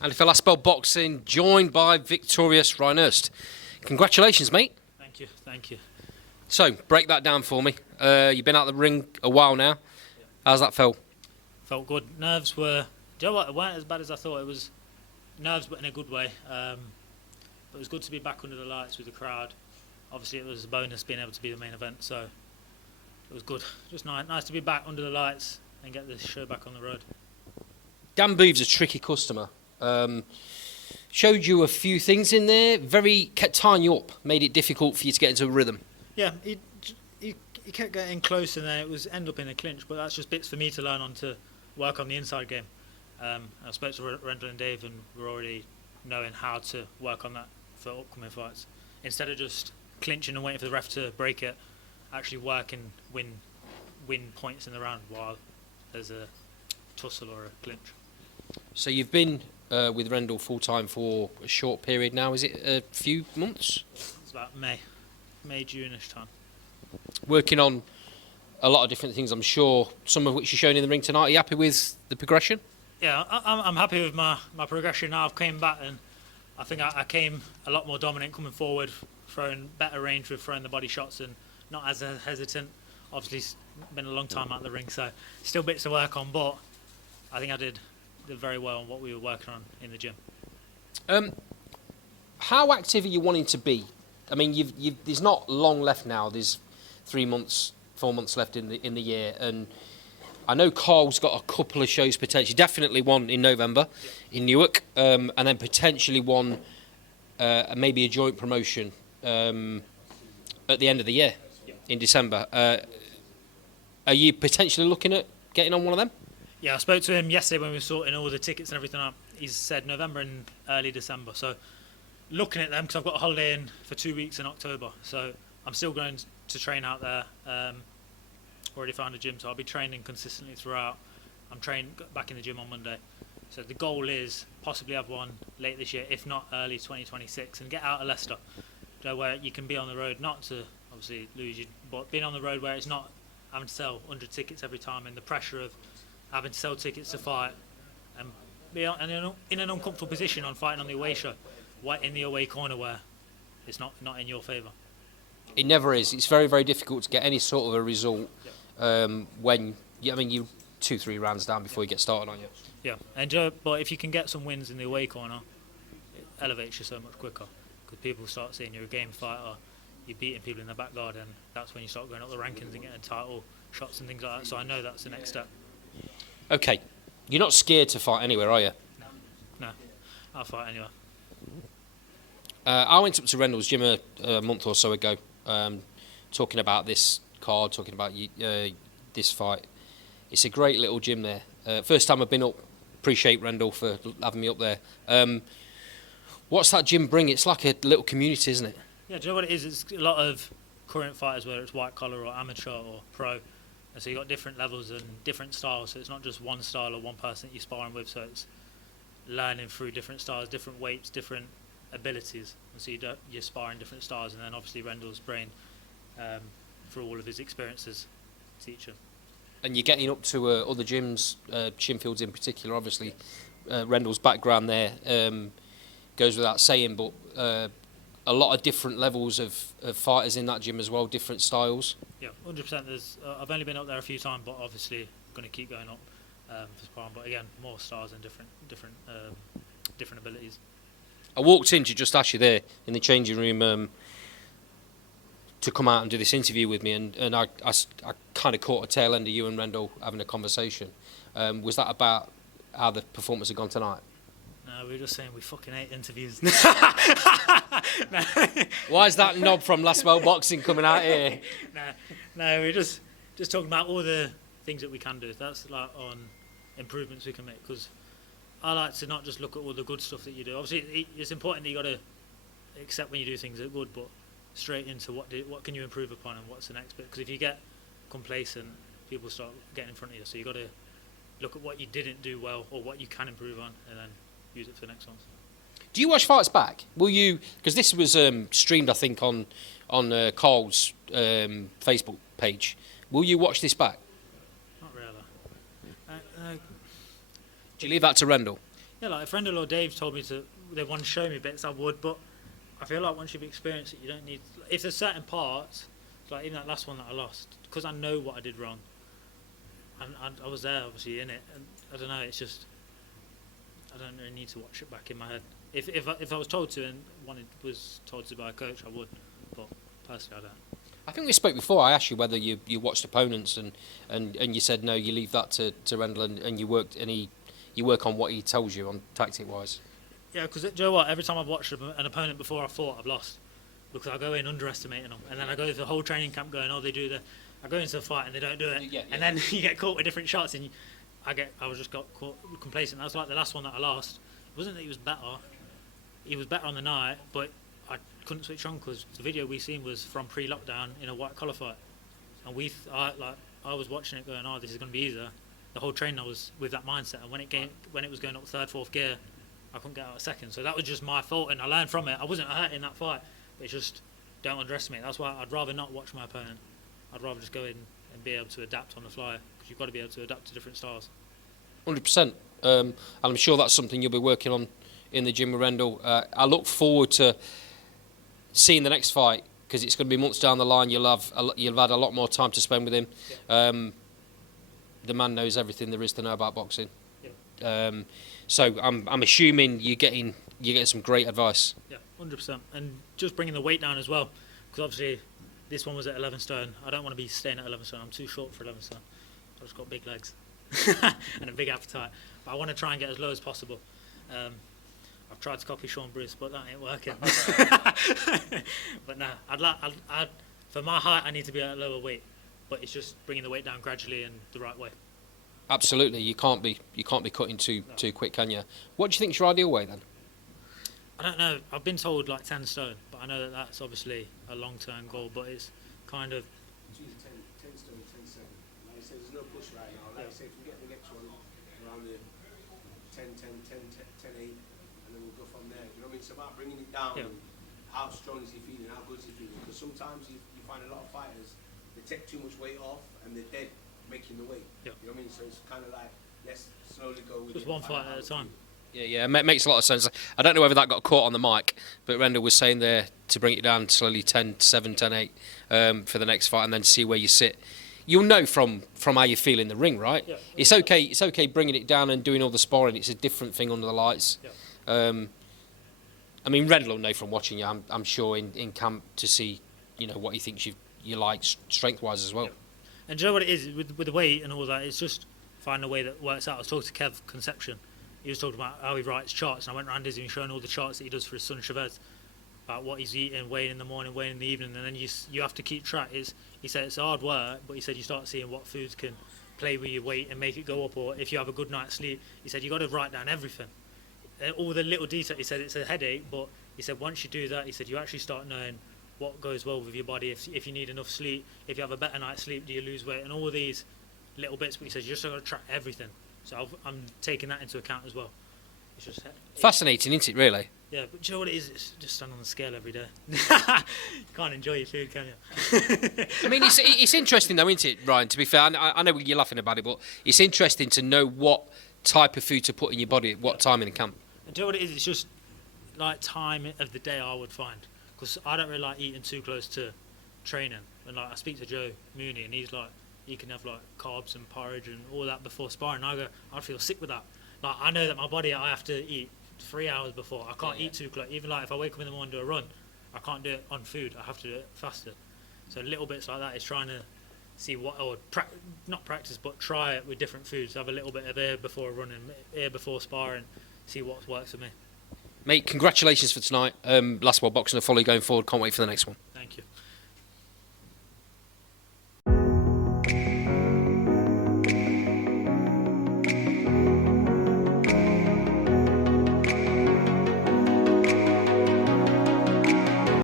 And for Last Bell Boxing, joined by victorious Ryan Hearst. Congratulations, mate. Thank you, thank you. So, break that down for me. You've been out the ring a while now. How's that felt? Felt good. Nerves were, do you know what, it weren't as bad as I thought. It was nerves, but in a good way. But it was good to be back under the lights with the crowd. Obviously, it was a bonus being able to be the main event, so it was good. Just nice to be back under the lights and get this show back on the road. Dan Booth's a tricky customer. Showed you a few things in there. Kept tying you up. Made it difficult for you to get into a rhythm. Yeah, he kept getting close, and then it was end up in a clinch. But that's just bits for me to learn on to work on the inside game. I spoke to Rendell and Dave, and we're already knowing how to work on that for upcoming fights. Instead of just clinching and waiting for the ref to break it, actually work and win points in the round while there's a tussle or a clinch. So you've been with Rendell full time for a short period now. Is it a few months? It's about May, June-ish time. Working on a lot of different things, I'm sure. Some of which you're showing in the ring tonight. Are you happy with the progression? Yeah, I'm happy with my progression now. I've came back, and I think I came a lot more dominant coming forward, throwing better range with throwing the body shots and not as hesitant. Obviously, it's been a long time out of the ring, so still bits to work on, but I think I did very well on what we were working on in the gym. How active are you wanting to be? I mean, there's not long left now. There's 4 months left in the year, and I know Carl's got a couple of shows potentially. Definitely one in November in Newark, and then potentially one, maybe a joint promotion at the end of the year in December. Are you potentially looking at getting on one of them? Yeah, I spoke to him yesterday when we were sorting all the tickets and everything up. He's said November and early December. So looking at them, because I've got a holiday in for 2 weeks in October. So I'm still going to train out there. Already found a gym, so I'll be training consistently throughout. I'm training back in the gym on Monday. So the goal is possibly have one late this year, if not early 2026, and get out of Leicester, where you can be on the road, not to obviously lose you, but being on the road where it's not having to sell 100 tickets every time and the pressure of having to sell tickets to fight and be in an uncomfortable position on fighting on the away show, in the away corner where it's not in your favour. It never is. It's very, very difficult to get any sort of a result when you 2-3 rounds down before you get started on you. Yeah, and but if you can get some wins in the away corner, it elevates you so much quicker because people start seeing you're a game fighter, you're beating people in the back garden. That's when you start going up the rankings and getting title shots and things like that. So I know that's the next step. Okay, you're not scared to fight anywhere, are you? No, I'll fight anywhere. I went up to Rendell's gym a month or so ago, talking about this card, talking about this fight. It's a great little gym there. First time I've been up. Appreciate Rendell for having me up there. What's that gym bring? It's like a little community, isn't it? Yeah, do you know what it is? It's a lot of current fighters, whether it's white collar or amateur or pro. And so you've got different levels and different styles. So it's not just one style or one person that you're sparring with. So it's learning through different styles, different weights, different abilities. And so you're sparring different styles. And then obviously Rendell's brain, through all of his experiences, teach him. And you're getting up to other gyms, Shinfields in particular, obviously. Rendell's background there goes without saying, but a lot of different levels of fighters in that gym as well, different styles. Yeah, 100%. I've only been up there a few times, but obviously going to keep going up for sparring. But again, more styles and different abilities. I walked in to just ask you there in the changing room to come out and do this interview with me, and I kind of caught a tail end of you and Rendell having a conversation. Was that about how the performance had gone tonight? No, we were just saying we fucking hate interviews. Why is that knob from Last Bell Boxing coming out here? No, we're just talking about all the things that we can do. That's like on improvements we can make, because I like to not just look at all the good stuff that you do. Obviously, it's important that you got to accept when you do things that are good, but straight into what can you improve upon and what's the next bit. Because if you get complacent, people start getting in front of you. So you got to look at what you didn't do well or what you can improve on, and then use it for the next ones. Do you watch fights back? Will you? Because this was streamed, I think, on Carl's Facebook page. Will you watch this back? Not really. Do you leave that to Rendell? Yeah, like if Rendell or Dave told me they want to show me bits, I would. But I feel like once you've experienced it, you don't need. If there's certain parts, like even that last one that I lost, because I know what I did wrong, and I was there obviously in it, and I don't know. It's just I don't really need to watch it back in my head. If I was told to and was told to by a coach, I would. But personally, I don't. I think we spoke before. I asked you whether you watched opponents, and you said no. You leave that to Rendell, and you work on what he tells you on tactic wise. Yeah, because do you know what? Every time I've watched an opponent before, I thought I've lost because I go in underestimating them, and then I go through the whole training camp going, oh, they do the. I go into the fight and they don't do it, and then you get caught with different shots, and I just got caught complacent. That's like the last one that I lost. It wasn't that he was better. He was better on the night, but I couldn't switch on because the video we seen was from pre-lockdown in a white collar fight, and I was watching it going, oh, this is going to be easier. The whole training I was with that mindset, and when it was going up third, fourth gear, I couldn't get out a second. So that was just my fault, and I learned from it. I wasn't hurt in that fight, but it's just don't underestimate. That's why I'd rather not watch my opponent. I'd rather just go in and be able to adapt on the fly, because you've got to be able to adapt to different styles. 100%. And I'm sure that's something you'll be working on in the gym with Rendell. I look forward to seeing the next fight, because it's going to be months down the line. You'll have had a lot more time to spend with him. Yeah. The man knows everything there is to know about boxing. Yeah. So I'm assuming you're getting some great advice. Yeah, 100%. And just bringing the weight down as well, because obviously this one was at 11 stone. I don't want to be staying at 11 stone. I'm too short for 11 stone. I've just got big legs and a big appetite. But I want to try and get as low as possible. I've tried to copy Sean Bruce, but that ain't working. But no, I'd for my height, I need to be at a lower weight. But it's just bringing the weight down gradually and the right way. Absolutely, you can't be cutting too quick, can you? What do you think's your ideal weight then? I don't know. I've been told like 10 stone, but I know that that's obviously a long-term goal. But it's kind of. Between 10 stone, 10 7. Like I said, there's no push right now. Like I said, if we get the next one around the 10 8, and then we'll go from there. You know what I mean? It's about bringing it down. Yeah. And how strong is he feeling? How good is he feeling? Because sometimes you find a lot of fighters, they take too much weight off and they're dead making the weight. Yeah. You know what I mean? So it's kind of like, let's slowly go with Just it. one fight at a time. Yeah, it makes a lot of sense. I don't know whether that got caught on the mic, but Rendell was saying there to bring it down slowly 10-7, 10-8 for the next fight, and then see where you sit. You'll know from how you feel in the ring, right? Yeah. It's okay bringing it down and doing all the sparring. It's a different thing under the lights. Yeah. I mean, Rendell will know from watching you, I'm sure, in camp to see, what he thinks you like strength-wise as well. Yeah. And do you know what it is with the weight and all that? It's just finding a way that works out. I was talking to Kev Conception. He was talking about how he writes charts, and I went around his and showing all the charts that he does for his son Chavez about what he's eating, weighing in the morning, weighing in the evening, and then you have to keep track. He said it's hard work, but he said you start seeing what foods can play with your weight and make it go up, or if you have a good night's sleep. He said you got to write down everything, all the little details. He said it's a headache, but he said once you do that, he said you actually start knowing what goes well with your body. If you need enough sleep, if you have a better night's sleep, do you lose weight, and all these little bits. But he says you just got to track everything. So I'm taking that into account as well. It's just Fascinating, isn't it, really? Yeah, but do you know what it is? It's just stand on the scale every day. You can't enjoy your food, can you? I mean, it's interesting though, isn't it, Ryan? To be fair, I know you're laughing about it, but it's interesting to know what type of food to put in your body at what time in the camp. And do you know what it is? It's just like time of the day I would find, because I don't really like eating too close to training. And like I speak to Joe Mooney, and he's like, he can have like carbs and porridge and all that before sparring. I go, I'd feel sick with that. Like I know that my body, I have to eat 3 hours before. I can't eat too close. Even like if I wake up in the morning and do a run, I can't do it on food. I have to do it faster. So little bits like that is trying to see what, or not practice, but try it with different foods. Have a little bit of air before running, air before sparring, see what works for me. Mate, congratulations for tonight. Last World Boxing to follow going forward. Can't wait for the next one. Thank you.